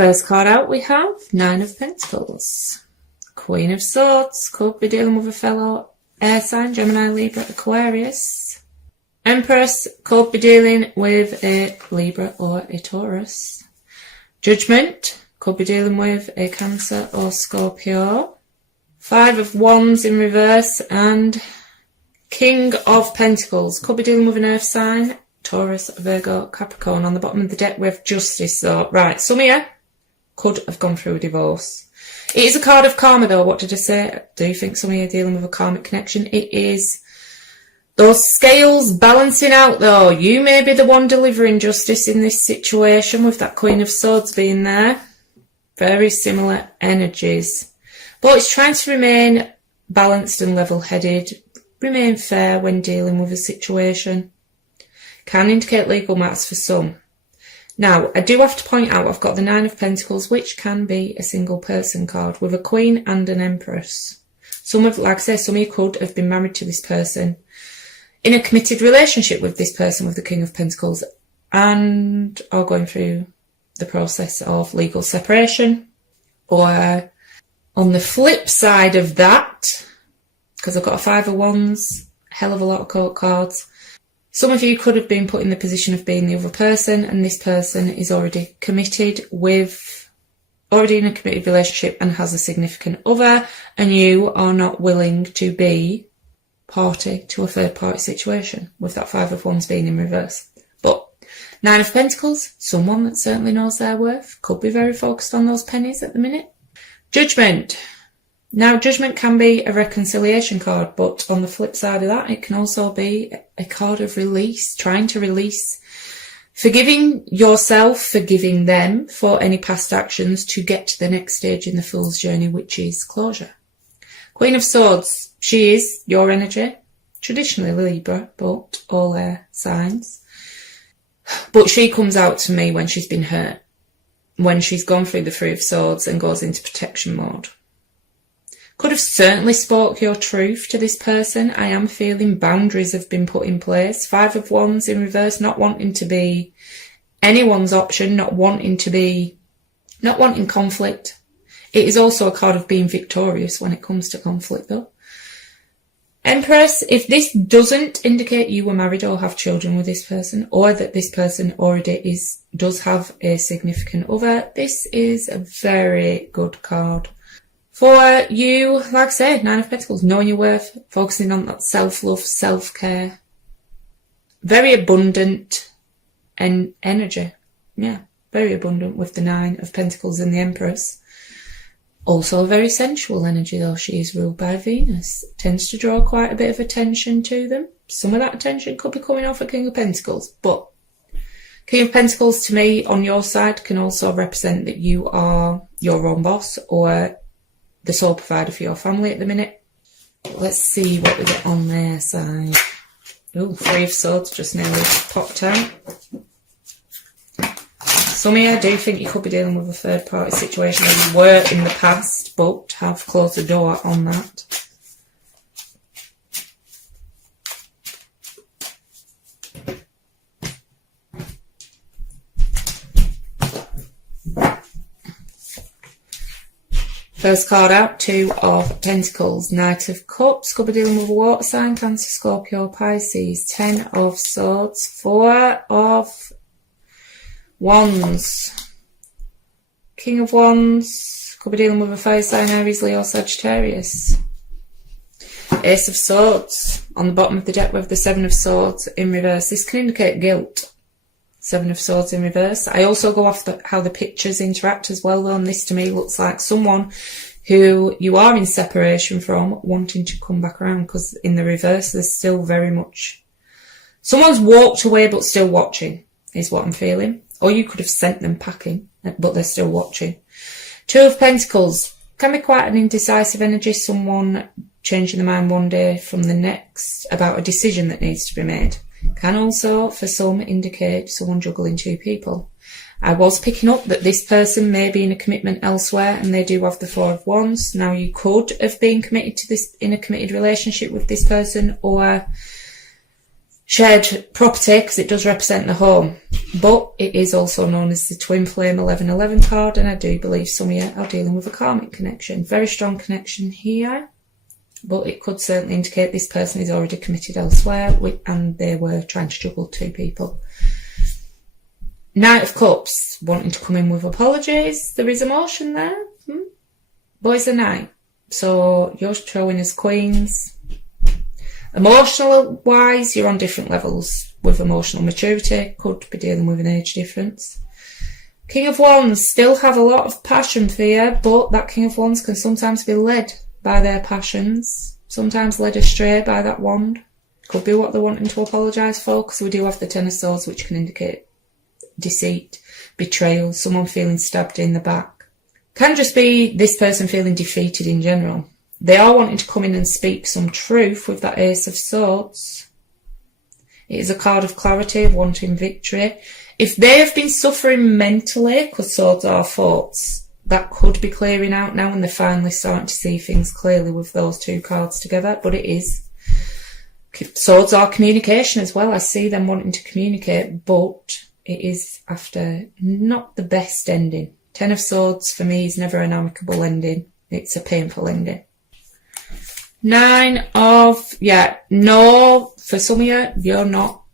First card out we have Nine of Pentacles. Queen of Swords, could be dealing with a fellow air sign, Gemini, Libra, Aquarius. Empress, could be dealing with a Libra or a Taurus. Judgment, could be dealing with a Cancer or Scorpio. Five of Wands in reverse, and King of Pentacles, could be dealing with an earth sign, Taurus, Virgo, Capricorn. On the bottom of the deck we have Justice. So, right, some of you could have gone through a divorce. It is a card of karma though. What did I say? Do you think some of you are dealing with a karmic connection? It is those scales balancing out though. You may be the one delivering justice in this situation with that Queen of Swords being there. Very similar energies. But it's trying to remain balanced and level-headed. Remain fair when dealing with a situation. Can indicate legal matters for some. Now, I do have to point out I've got the Nine of Pentacles, which can be a single person card with a Queen and an Empress. Some of, like I say, some of you could have been married to this person, in a committed relationship with this person with the King of Pentacles, and are going through the process of legal separation. Or on the flip side of that, because I've got a Five of Wands, hell of a lot of court cards, some of you could have been put in the position of being the other person, and this person is already committed already in a committed relationship and has a significant other, and you are not willing to be party to a third party situation, with that Five of Wands being in reverse. But Nine of Pentacles, someone that certainly knows their worth, could be very focused on those pennies at the minute. Judgment. Now, Judgment can be a reconciliation card, but on the flip side of that, it can also be a card of release, trying to release, forgiving yourself, forgiving them for any past actions to get to the next stage in the Fool's journey, which is closure. Queen of Swords, she is your energy, traditionally Libra, but all air signs. But she comes out to me when she's been hurt, when she's gone through the Three of Swords and goes into protection mode. Could have certainly spoke your truth to this person. I am feeling boundaries have been put in place. Five of Wands in reverse, not wanting to be anyone's option, not wanting conflict. It is also a card of being victorious when it comes to conflict though. Empress, if this doesn't indicate you were married or have children with this person, or that this person already does have a significant other, this is a very good card. For you, like I said, Nine of Pentacles, knowing your worth, focusing on that self-love, self-care. Very abundant and energy. Yeah, very abundant with the Nine of Pentacles and the Empress. Also a very sensual energy though. She is ruled by Venus. Tends to draw quite a bit of attention to them. Some of that attention could be coming off a King of Pentacles. But King of Pentacles to me on your side can also represent that you are your own boss or the sole provider for your family at the minute. Let's see what we get on their side. Oh, Three of Swords just nearly popped out. Some of you do think you could be dealing with a third party situation, or you were in the past, but have closed the door on that. First card out, Two of Pentacles, Knight of Cups, could be dealing with a water sign, Cancer, Scorpio, Pisces. Ten of Swords, Four of Wands, King of Wands, could be dealing with a fire sign, Aries, Leo, Sagittarius. Ace of Swords, on the bottom of the deck with the Seven of Swords in reverse. This can indicate guilt. Seven of Swords in reverse. I also go off how the pictures interact as well, though, and this to me looks like someone who you are in separation from wanting to come back around, because in the reverse there's still very much... Someone's walked away but still watching, is what I'm feeling. Or you could have sent them packing, but they're still watching. Two of Pentacles can be quite an indecisive energy, someone changing their mind one day from the next about a decision that needs to be made. Can also, for some, indicate someone juggling two people. I was picking up that this person may be in a commitment elsewhere, and they do have the Four of Wands. Now, you could have been committed to this, in a committed relationship with this person, or shared property, because it does represent the home, but it is also known as the twin flame 1111 card, and I do believe some of you are dealing with a karmic connection. Very strong connection here, but it could certainly indicate this person is already committed elsewhere and they were trying to juggle two people. Knight of Cups, wanting to come in with apologies. There is emotion there, but it's a knight, so you're showing as queens. Emotional wise, you're on different levels with emotional maturity. Could be dealing with an age difference. King of Wands, still have a lot of passion for you, but that King of Wands can sometimes be led by their passions, sometimes led astray by that wand. Could be what they're wanting to apologise for, because we do have the Ten of Swords, which can indicate deceit, betrayal, someone feeling stabbed in the back. Can just be this person feeling defeated in general. They are wanting to come in and speak some truth with that Ace of Swords. It is a card of clarity, of wanting victory. If they have been suffering mentally, because swords are thoughts, that could be clearing out now, and they're finally starting to see things clearly with those two cards together. But it is. Swords are communication as well. I see them wanting to communicate, but it is after not the best ending. Ten of Swords for me is never an amicable ending. It's a painful ending. Nine of, no, for some of you, you're not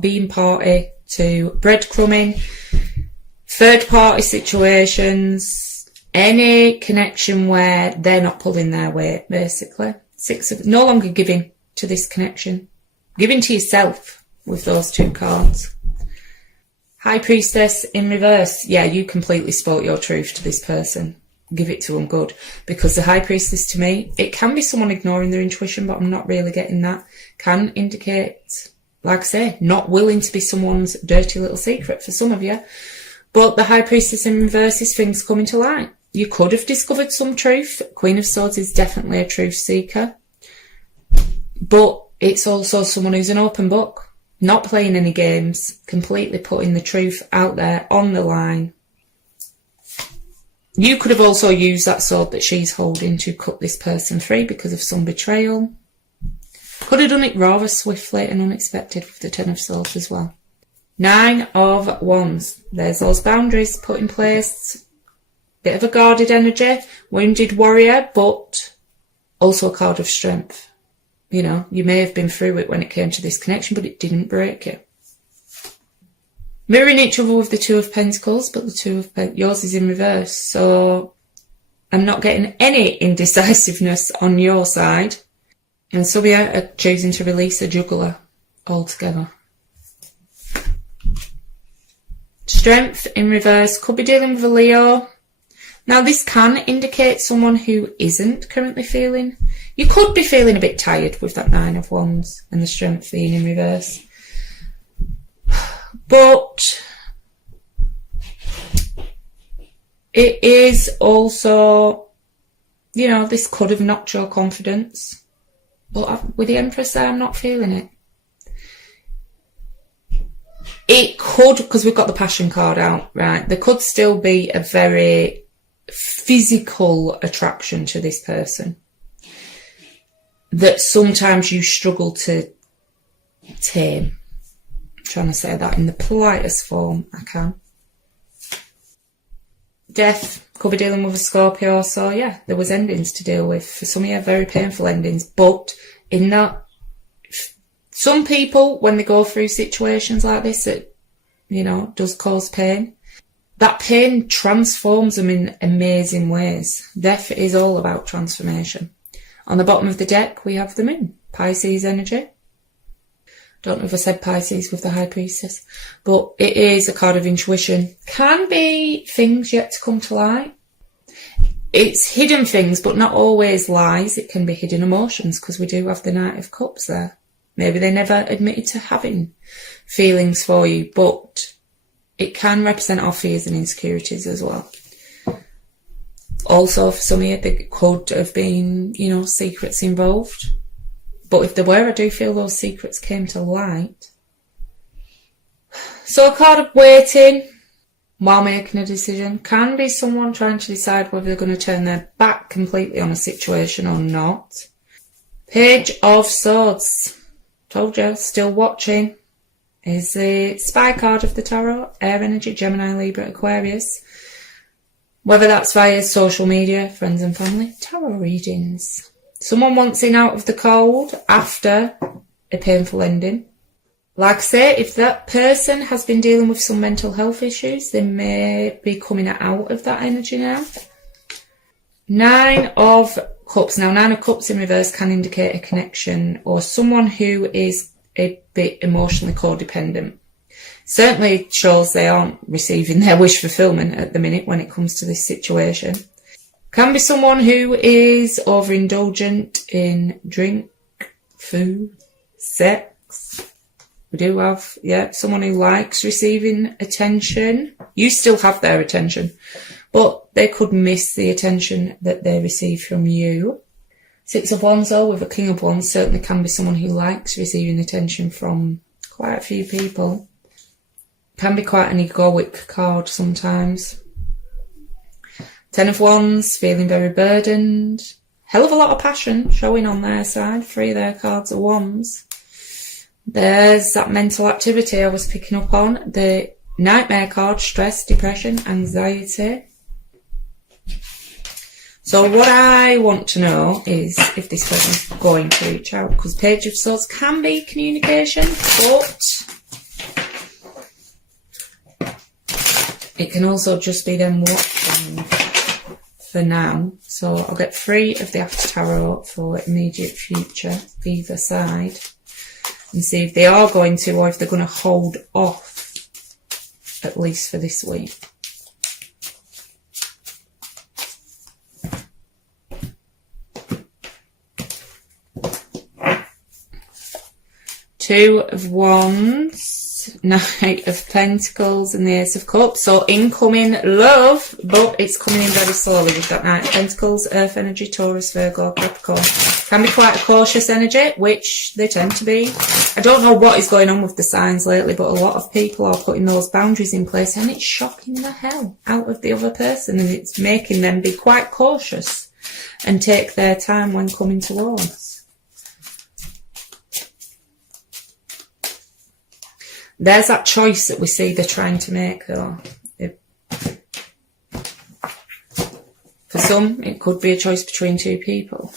being party to breadcrumbing, third party situations, any connection where they're not pulling their weight, basically. Six of, no longer giving to this connection. Giving to yourself with those two cards. High Priestess in reverse. Yeah, you completely spoke your truth to this person. Give it to them good, because the High Priestess, to me, it can be someone ignoring their intuition, but I'm not really getting that. Can indicate, like I say, not willing to be someone's dirty little secret for some of you. But the High Priestess in reverse is things coming to light. You could have discovered some truth. Queen of Swords is definitely a truth seeker, but it's also someone who's an open book, not playing any games, completely putting the truth out there on the line. You could have also used that sword that she's holding to cut this person free because of some betrayal. Could have done it rather swiftly and unexpected with the Ten of Swords as well. Nine of Wands. There's those boundaries put in place. Bit of a guarded energy. Wounded warrior, but also a card of strength. You know, you may have been through it when it came to this connection, but it didn't break you. Mirroring each other with the Two of Pentacles, but the Two of yours is in reverse. So I'm not getting any indecisiveness on your side. And some of you are choosing to release a juggler altogether. Strength in reverse. Could be dealing with a Leo. Now this can indicate someone who isn't currently feeling. You could be feeling a bit tired with that Nine of Wands and the Strength being in reverse. But it is also, you know, this could have knocked your confidence. But with the Empress there, I'm not feeling it. It could, because we've got the Passion card out, right? There could still be a very physical attraction to this person that sometimes you struggle to tame. Trying to say that in the politest form I can. Death, could be dealing with a Scorpio, so yeah, there was endings to deal with. For some of you, very painful endings, but in that, some people, when they go through situations like this, it, you know, does cause pain. That pain transforms them in amazing ways. Death is all about transformation. On the bottom of the deck, we have the Moon, Pisces energy. Don't know if I said Pisces with the High Priestess, but it is a card of intuition. Can be things yet to come to light. It's hidden things, but not always lies. It can be hidden emotions, because we do have the Knight of Cups there. Maybe they never admitted to having feelings for you, but it can represent our fears and insecurities as well. Also, for some of you, there could have been, you know, secrets involved. But if there were, I do feel those secrets came to light. So a card of waiting while making a decision. Can be someone trying to decide whether they're going to turn their back completely on a situation or not. Page of Swords. Told you, still watching. Is the spy card of the tarot, air energy, Gemini, Libra, Aquarius. Whether that's via social media, friends and family, tarot readings. Someone wants in out of the cold after a painful ending. Like I say, if that person has been dealing with some mental health issues, they may be coming out of that energy now. 9 of Cups. Now, 9 of Cups in reverse can indicate a connection or someone who is a bit emotionally codependent. Certainly shows they aren't receiving their wish fulfillment at the minute when it comes to this situation. Can be someone who is overindulgent in drink, food, sex. We do have, someone who likes receiving attention. You still have their attention, but they could miss the attention that they receive from you. 6 of Wands, though, with a King of Wands, certainly can be someone who likes receiving attention from quite a few people. Can be quite an egoic card sometimes. 10 of Wands, feeling very burdened. Hell of a lot of passion showing on their side. 3 of their cards are Wands. There's that mental activity I was picking up on. The Nightmare card, stress, depression, anxiety. So what I want to know is if this person's going to reach out, because Page of Swords can be communication, but it can also just be them watching for now. So I'll get 3 of the After Tarot for immediate future, either side, and see if they are going to or if they're going to hold off, at least for this week. Two of Wands, Knight of Pentacles and the Ace of Cups. So incoming love, but it's coming in very slowly with that Knight of Pentacles, Earth energy, Taurus, Virgo, Capricorn. Can be quite a cautious energy, which they tend to be. I don't know what is going on with the signs lately, but a lot of people are putting those boundaries in place and it's shocking the hell out of the other person and it's making them be quite cautious and take their time when coming towards. There's that choice that we see they're trying to make, though. For some, it could be a choice between 2 people.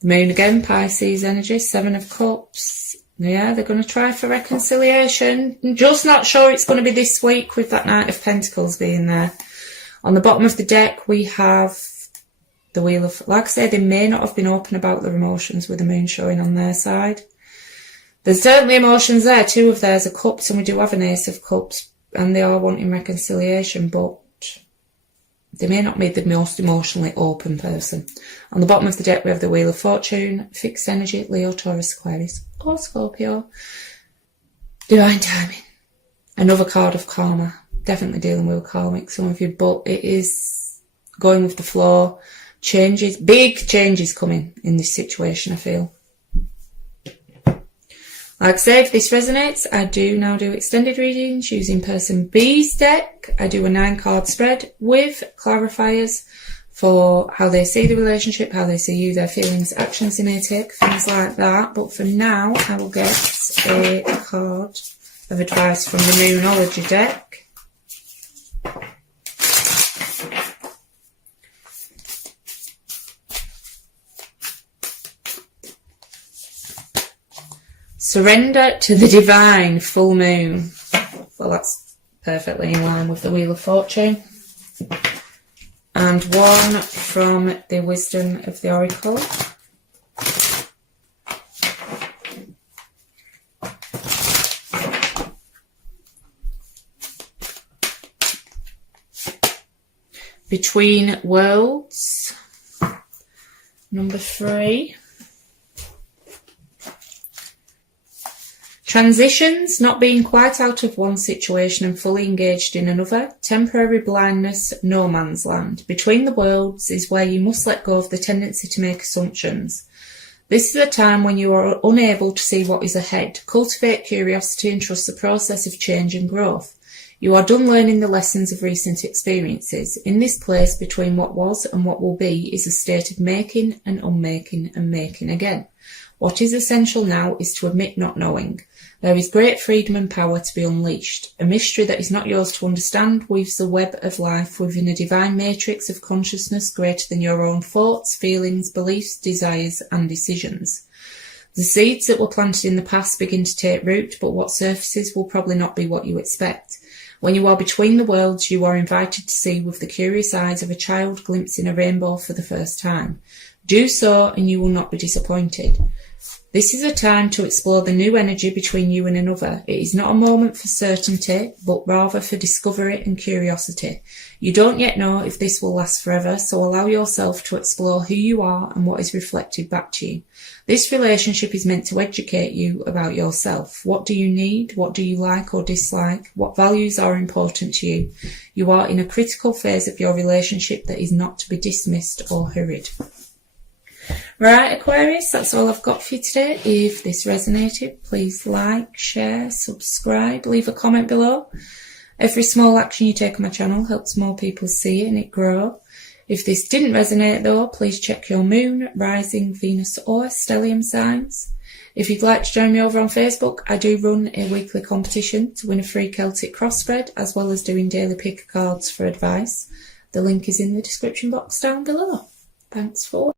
The Moon again, Pisces energy, 7 of Cups. Yeah, they're going to try for reconciliation. I'm just not sure it's going to be this week with that Knight of Pentacles being there. On the bottom of the deck, we have the Wheel of... Like I said, they may not have been open about their emotions with the Moon showing on their side. There's certainly emotions there. 2 of theirs are Cups and we do have an Ace of Cups and they are wanting reconciliation, but they may not be the most emotionally open person. On the bottom of the deck we have the Wheel of Fortune, fixed energy, Leo, Taurus, Aquarius or Scorpio. Divine timing. Another card of karma. Definitely dealing with karmic, some of you, but it is going with the flow. Changes, big changes coming in this situation, I feel. Like I say, if this resonates, I do now do extended readings using Person B's deck. I do a 9-card spread with clarifiers for how they see the relationship, how they see you, their feelings, actions they may take, things like that. But for now, I will get a card of advice from the Moonology deck. Surrender to the divine, full moon. Well, that's perfectly in line with the Wheel of Fortune. And one from the Wisdom of the Oracle. Between Worlds, number 3. Transitions, not being quite out of one situation and fully engaged in another. Temporary blindness, no man's land. Between the worlds is where you must let go of the tendency to make assumptions. This is a time when you are unable to see what is ahead. Cultivate curiosity and trust the process of change and growth. You are done learning the lessons of recent experiences. In this place between what was and what will be is a state of making and unmaking and making again. What is essential now is to admit not knowing. There is great freedom and power to be unleashed. A mystery that is not yours to understand weaves a web of life within a divine matrix of consciousness greater than your own thoughts, feelings, beliefs, desires, and decisions. The seeds that were planted in the past begin to take root, but what surfaces will probably not be what you expect. When you are between the worlds, you are invited to see with the curious eyes of a child glimpsing a rainbow for the first time. Do so, and you will not be disappointed. This is a time to explore the new energy between you and another. It is not a moment for certainty, but rather for discovery and curiosity. You don't yet know if this will last forever, so allow yourself to explore who you are and what is reflected back to you. This relationship is meant to educate you about yourself. What do you need? What do you like or dislike? What values are important to you? You are in a critical phase of your relationship that is not to be dismissed or hurried. Right, Aquarius, that's all I've got for you today. If this resonated, please like, share, subscribe, leave a comment below. Every small action you take on my channel helps more people see it and it grow. If this didn't resonate though, please check your moon, rising, Venus or stellium signs. If you'd like to join me over on Facebook, I do run a weekly competition to win a free Celtic cross spread, as well as doing daily pick cards for advice. The link is in the description box down below. Thanks for watching.